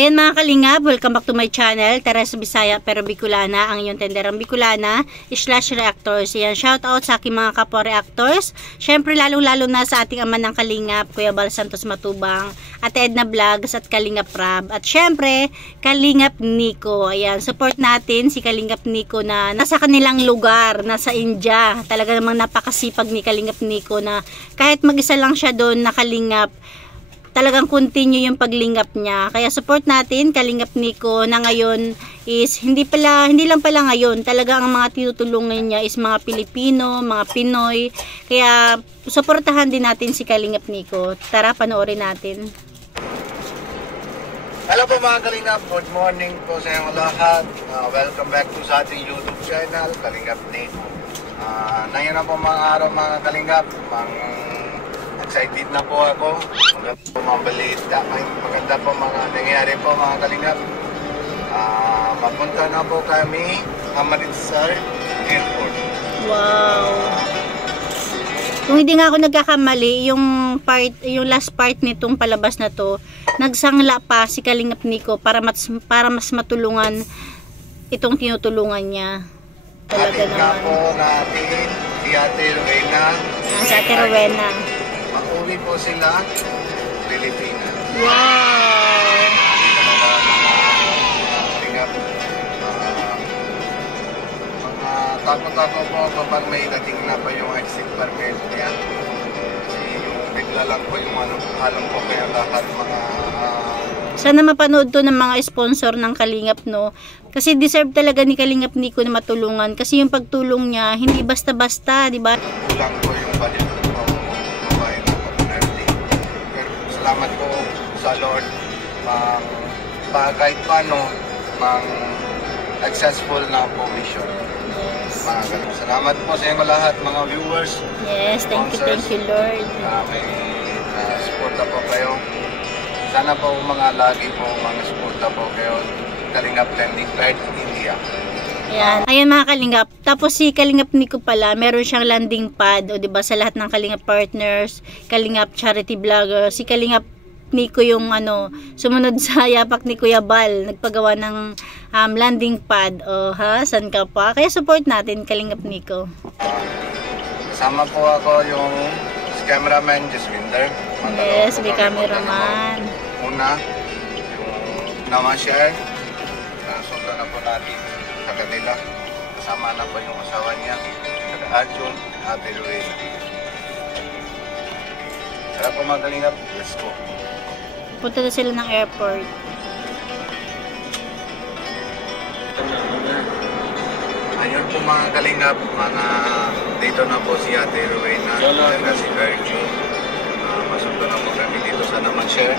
Ayan mga kalingap, welcome back to my channel, Teresa Bisaya pero Bicolana, ang iyong tenderang Bicolana, slash reactors. Ayan, shout out sa aking mga kapwa reactors. Syempre lalong-lalo na sa ating ama ng kalingap, Kuya Bal Santos Matubang, Ate Edna Vlogs at Kalingap Rab. At syempre, Kalingap Nico. Ayan, support natin si Kalingap Nico na nasa kanilang lugar, nasa India. Talaga namang napakasipag ni Kalingap Nico na kahit mag-isa lang siya doon na kalingap, talagang continue yung paglingap niya. Kaya support natin Kalingap Nico na ngayon is hindi lang pala ngayon, talaga ang mga tinutulungan niya is mga Pilipino, mga Pinoy. Kaya suportahan din natin si Kalingap Nico. Tara, panoorin natin. Hello po mga Kalingap, good morning po sa inyong lahat. Welcome back to sa ating YouTube channel, Kalingap Nico. Ngayon na po mga araw mga Kalingap, excited na po ako. Maganda po mga balita. Maganda po mga nangyari po mga Kalingap. Mapunta na po kami Amritsar Airport. Wow! Kung hindi nga ako nagkakamali, yung last part nitong palabas na to, nagsangla pa si Kalingap Nico para mas matulungan itong tinutulungan niya. Talaga naman. Nga po natin si Ate Rowena. Si Ate Rowena. Mauwi po sila Pilipinas. Wow! Takot-takot po kapag may dating na pa yung exit permit niya. Kasi yung bigla lang po yung alam po kaya lahat mga sana mapanood to ng mga sponsor ng Kalingap, no? Kasi deserve talaga ni Kalingap Nico na matulungan. Kasi yung pagtulong niya, hindi basta-basta, di ba? Lang po yung balik po mabait na popularity. Pero salamat po sa Lord. Kahit paano, successful na po mission. Yes. Salamat po sa inyo lahat, mga viewers. Yes, thank you Lord. May support na po kayo. Sana po mga lagi po mga support na po kayo. Kalingap Landing Guide India. Ayan. Ayan mga Kalingap. Tapos si Kalingap Nico pala, meron siyang landing pad, o diba, sa lahat ng Kalingap partners, Kalingap charity vlogger. Si Kalingap Nico yung sumunod sa yapak ni Kuya Bal, nagpagawa ng landing pad. O ha, san ka pa? Kaya support natin Kalingap Nico. Kasama po ako yung cameraman Jasminder. Yes, may cameraman. Una, yung Namashare. Sundan na po natin sa kanila. Kasama na po yung asawa niya. Arjun, Ate Rowena. Tara po mga Kalingap, let's go. Punta na sila ng airport. Ayun po mga Kalingap, dito na po si Ate Rowena, at si Arjun. Masundo na po kami dito sa Namashare.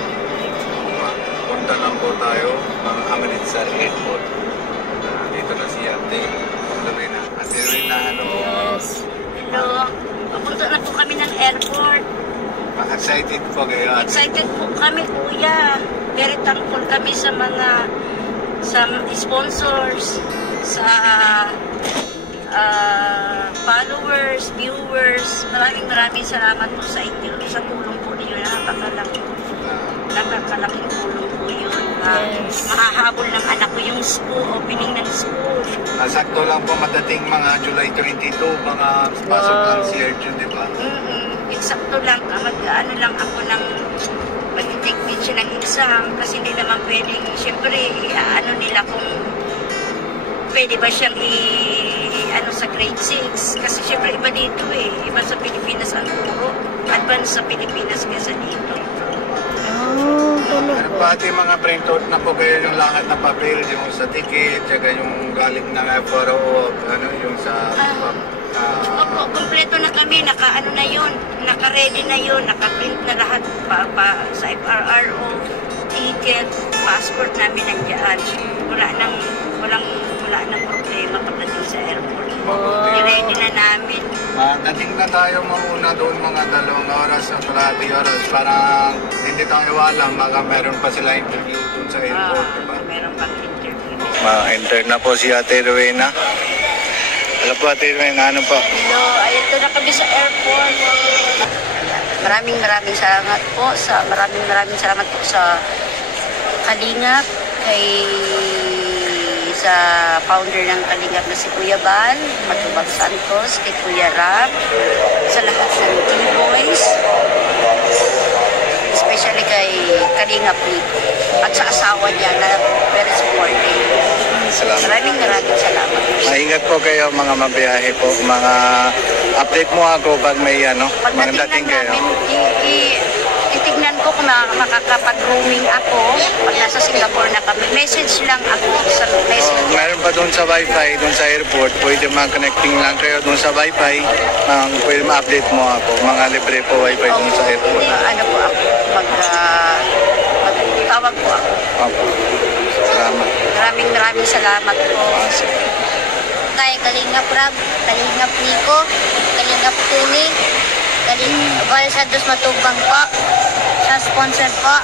Punta na po tayo mga Amritsar Airport. Dito na si Ate Rowena. Ate Rowena, ano po? Yes. Hello. Papunta na po kami ng airport. Excited po kayo, Ate? Excited po kami, Kuya. Very thankful kami sa mga sponsors, sa followers, viewers. Maraming salamat po sa inyo. Sa tulong po ninyo. Napakalaking tulong po yun. Yes. Mahahabol ng anak ko yung school, opening ng school. Sakto lang po madating mga July 22, mga pasok lang si Arjun, di ba? Eksakto lang, mag-ano lang ako ng mag-take din siya ng exam kasi hindi naman pwedeng, syempre, ano nila kung pwede ba siyang sa grade 6 kasi syempre iba dito iba sa Pilipinas ang turo, advance sa Pilipinas kaysa dito. Pero pati mga printout na po kayo yung lahat na papel, yung sa ticket, tsaka yung galing ng FRO, yung sa opo, kompleto na kami, naka-ano na yun, naka-ready na yun, naka-print na lahat sa FRRO, ticket, passport namin nandiyan. Wala nang problema pagdating sa airport. I-ready na namin. Dating na tayo mauna doon mga 2 oras at 1 oras para hindi tayo alam, baka meron pa sila interview doon sa airport, diba? Meron pang interview. Ma-enter na po si Ate Rowena. Hello po Ate Rowena, ano po? Hello, ayun na kami sa airport. Maraming salamat po sa Kalingap, sa founder ng Kalingap na si Kuya Bal, Matubag Santos, kay Kuya Rab, sa lahat ng team boys, especially kay Kalingap Nico, at sa asawa niya na very supportive. Salamat. Maraming salamat. Maingat po kayo mga mabiyahe po. Mga update mo ako pag may mga dating kayo. Titignan ko kung makakapag-roaming ako pag nasa Singapore na kami. Message lang ako sa message. Meron pa doon sa wifi, doon sa airport. Pwede mag-connecting lang kayo doon sa wifi. Pwede ma-update mo ako. Mga libre po wifi doon sa airport. Ano po ako? Magtawag po ako. Opo. Salamat. Maraming salamat po. Kay Kalingap Rab, Kalingap Nico, Kalingap Tuni, Val Santos Matubang po, sa sponsor po.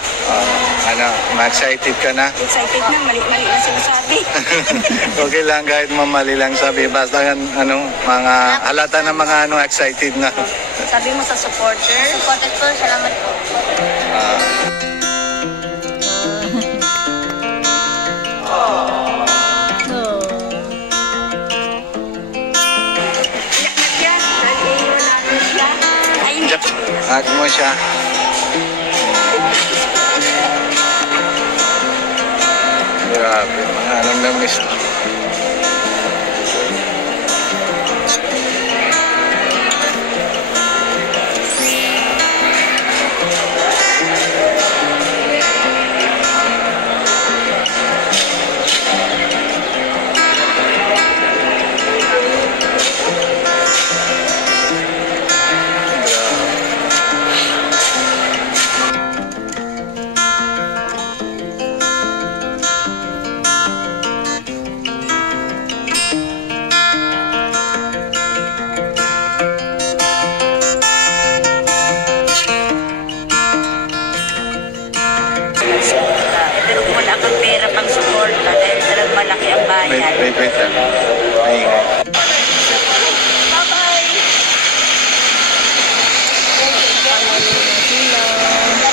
Ma-excited ka na? Excited na, mali-mali na sinasabi. Okay lang kahit mamali lang sabi. Basta mga halata na mga excited na. Sabi mo sa supporter. Supported po, salamat po. Hug mo siya. Grabe, mga na-miss. Pero kung wala kang pera pang suporta dahil talagang malaki ang bayan. Wait lang. Maingay.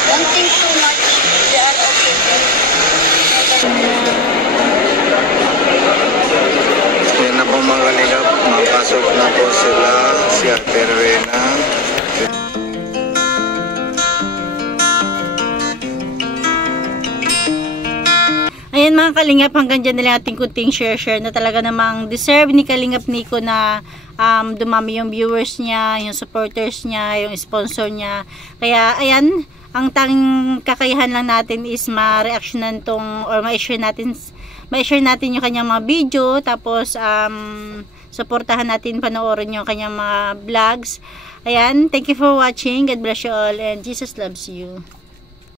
Don't think too much. They are okay. Yan na po mga Kalingap. Mapasok na po sila. Si Ate Rowena. Ayan mga Kalingap, hanggang dyan na lang ating kunting share na talaga namang deserve ni Kalingap Nico na dumami yung viewers niya, yung supporters niya, yung sponsor niya. Kaya ayan, ang tanging kakayahan lang natin is ma-reactionan tong or ma-share natin yung kanyang mga video, tapos supportahan natin, panoorin yung kanyang mga vlogs. Ayan, thank you for watching. God bless you all and Jesus loves you.